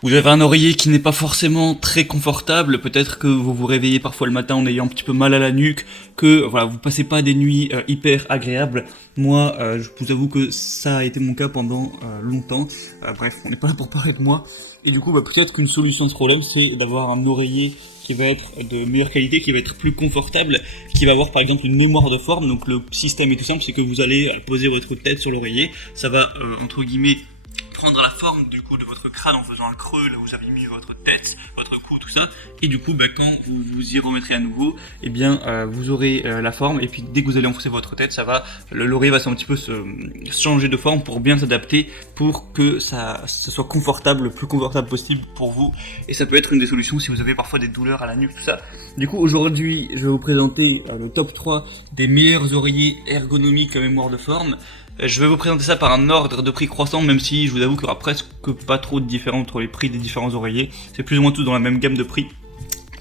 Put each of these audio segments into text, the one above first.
Vous avez un oreiller qui n'est pas forcément très confortable, peut-être que vous vous réveillez parfois le matin en ayant un petit peu mal à la nuque, que voilà, vous passez pas des nuits hyper agréables. Moi, je vous avoue que ça a été mon cas pendant longtemps. Bref, on n'est pas là pour parler de moi. Et du coup, peut-être qu'une solution à ce problème, c'est d'avoir un oreiller qui va être de meilleure qualité, qui va être plus confortable, qui va avoir par exemple une mémoire de forme. Donc le système est tout simple, c'est que vous allez poser votre tête sur l'oreiller, ça va entre guillemets prendre la forme du coup de votre crâne en faisant un creux là où vous avez mis votre tête, votre cou, tout ça, et du coup quand vous vous y remettrez à nouveau, eh bien vous aurez la forme, et puis dès que vous allez enfoncer votre tête, ça va, l'oreille va un petit peu se changer de forme pour bien s'adapter, pour que ça soit confortable, le plus confortable possible pour vous, et ça peut être une des solutions si vous avez parfois des douleurs à la nuque, tout ça. Du coup aujourd'hui je vais vous présenter le top 3 des meilleurs oreillers ergonomiques à mémoire de forme. Je vais vous présenter ça par un ordre de prix croissant, même si je vous avoue qu'il y aura presque pas trop de différence entre les prix des différents oreillers. C'est plus ou moins tous dans la même gamme de prix.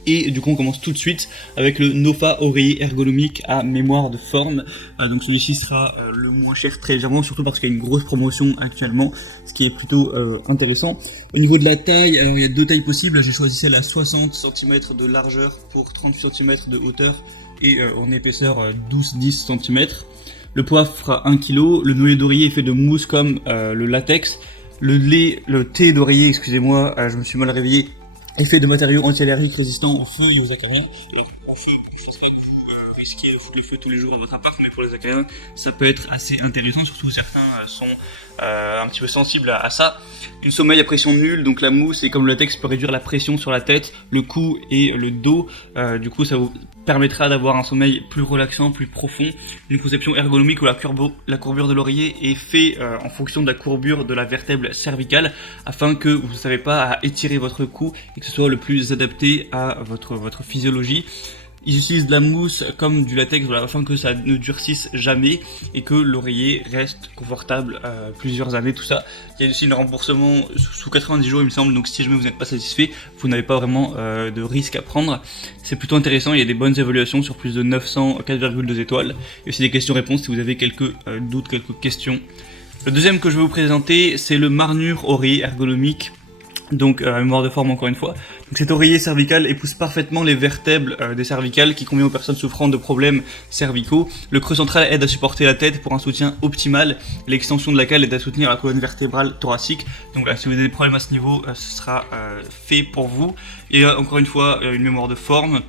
Et du coup on commence tout de suite avec le Nofa oreiller ergonomique à mémoire de forme. Donc celui-ci sera le moins cher très légèrement, surtout parce qu'il y a une grosse promotion actuellement, ce qui est plutôt intéressant. Au niveau de la taille, alors il y a deux tailles possibles. J'ai choisi celle à 60 cm de largeur pour 38 cm de hauteur et en épaisseur 12-10 cm. Le poids fera 1 kg, le noyau d'oreiller est fait de mousse comme le latex. Le thé d'oreiller, excusez-moi, je me suis mal réveillé, est fait de matériaux anti-allergiques résistants au feu et aux acariens. Au feu, je penserais que vous risquez de foutre le feu tous les jours à votre appart, mais pour les acariens, ça peut être assez intéressant, surtout certains sont un petit peu sensibles à ça. Une sommeil à pression nulle, donc la mousse et comme le latex peut réduire la pression sur la tête, le cou et le dos. Du coup, ça vous permettra d'avoir un sommeil plus relaxant, plus profond. Une conception ergonomique où la courbure de l'oreiller est faite en fonction de la courbure de la vertèbre cervicale, afin que vous ne savez pas à étirer votre cou et que ce soit le plus adapté à votre physiologie. Ils utilisent de la mousse comme du latex, voilà, afin que ça ne durcisse jamais et que l'oreiller reste confortable plusieurs années, tout ça. Il y a aussi un remboursement sous 90 jours il me semble, donc si jamais vous n'êtes pas satisfait, vous n'avez pas vraiment de risque à prendre. C'est plutôt intéressant, il y a des bonnes évaluations sur plus de 900, 4,2 étoiles. Il y a aussi des questions-réponses si vous avez quelques doutes, quelques questions. Le deuxième que je vais vous présenter, c'est le Marnure oreiller ergonomique. Donc à mémoire de forme encore une fois. Donc cet oreiller cervical épouse parfaitement les vertèbres des cervicales qui convient aux personnes souffrant de problèmes cervicaux. Le creux central aide à supporter la tête pour un soutien optimal. L'extension de laquelle aide à soutenir la colonne vertébrale thoracique. Donc là, si vous avez des problèmes à ce niveau, ce sera fait pour vous. Et encore une fois, une mémoire de forme.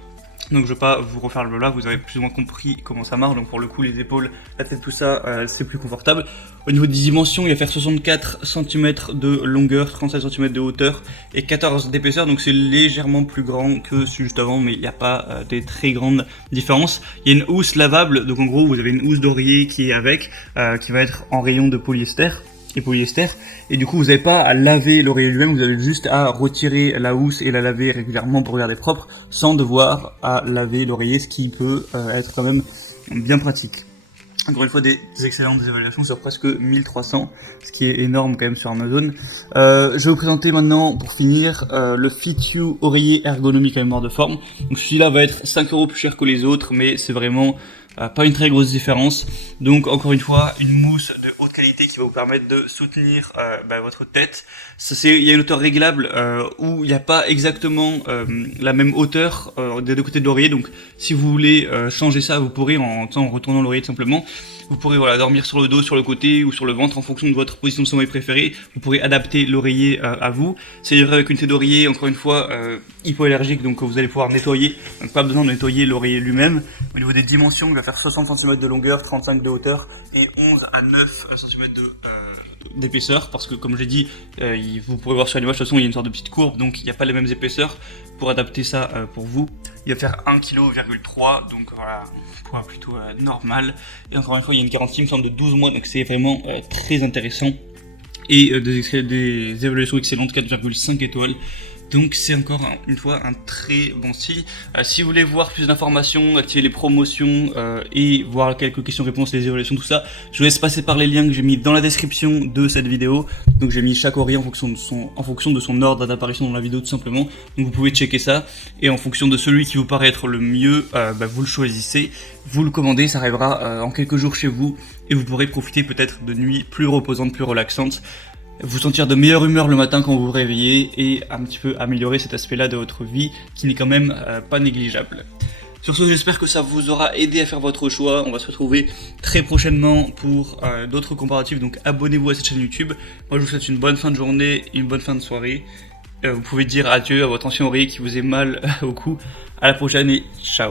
Donc je ne vais pas vous refaire le blabla, vous avez plus ou moins compris comment ça marche, donc pour le coup les épaules, la tête, tout ça, c'est plus confortable. Au niveau des dimensions, il va faire 64 cm de longueur, 37 cm de hauteur et 14 d'épaisseur, donc c'est légèrement plus grand que celui juste avant, mais il n'y a pas des très grandes différences. Il y a une housse lavable, donc en gros vous avez une housse d'oreiller qui est avec, qui va être en rayon de polyester. Et du coup vous n'avez pas à laver l'oreiller lui-même, vous avez juste à retirer la housse et la laver régulièrement pour garder propre sans devoir à laver l'oreiller, ce qui peut être quand même bien pratique. Encore une fois des excellentes évaluations sur presque 1300, ce qui est énorme quand même sur Amazon. Je vais vous présenter maintenant pour finir le FitU oreiller ergonomique à mémoire de forme. Donc celui-là va être 5 € plus cher que les autres, mais c'est vraiment pas une très grosse différence. Donc encore une fois, une mousse de haute qualité qui va vous permettre de soutenir votre tête. Il y a une hauteur réglable où il n'y a pas exactement la même hauteur des deux côtés de l'oreiller. Donc si vous voulez changer ça, vous pourrez en retournant l'oreiller tout simplement. Vous pourrez dormir sur le dos, sur le côté ou sur le ventre en fonction de votre position de sommeil préférée. Vous pourrez adapter l'oreiller à vous. C'est vrai avec une tête d'oreiller, encore une fois, hypoallergique, donc vous allez pouvoir nettoyer. Donc pas besoin de nettoyer l'oreiller lui-même. Au niveau des dimensions, il va faire 60 cm de longueur, 35 de hauteur et 11 à 9 cm d'épaisseur, parce que comme je l'ai dit, vous pourrez voir sur l'image, de toute façon il y a une sorte de petite courbe, donc il n'y a pas les mêmes épaisseurs. Pour adapter ça pour vous, il va faire 1,3 kg, donc voilà, un poids plutôt normal. Et encore une fois, il y a une garantie, il me semble, de 12 mois, donc c'est vraiment très intéressant. Et des évaluations excellentes, 4,5 étoiles. Donc c'est encore une fois un très bon style. Si vous voulez voir plus d'informations, activer les promotions et voir quelques questions-réponses, les évaluations, tout ça, je vous laisse passer par les liens que j'ai mis dans la description de cette vidéo. Donc j'ai mis chaque oreiller en fonction de son ordre d'apparition dans la vidéo tout simplement. Donc vous pouvez checker ça et en fonction de celui qui vous paraît être le mieux, vous le choisissez, vous le commandez, ça arrivera en quelques jours chez vous et vous pourrez profiter peut-être de nuits plus reposantes, plus relaxantes. vous sentir de meilleure humeur le matin quand vous vous réveillez et un petit peu améliorer cet aspect-là de votre vie qui n'est quand même pas négligeable. Sur ce, j'espère que ça vous aura aidé à faire votre choix. On va se retrouver très prochainement pour d'autres comparatifs, donc abonnez-vous à cette chaîne YouTube. Moi je vous souhaite une bonne fin de journée, une bonne fin de soirée. Vous pouvez dire adieu à votre ancien oreiller qui vous est mal au cou. À la prochaine et ciao.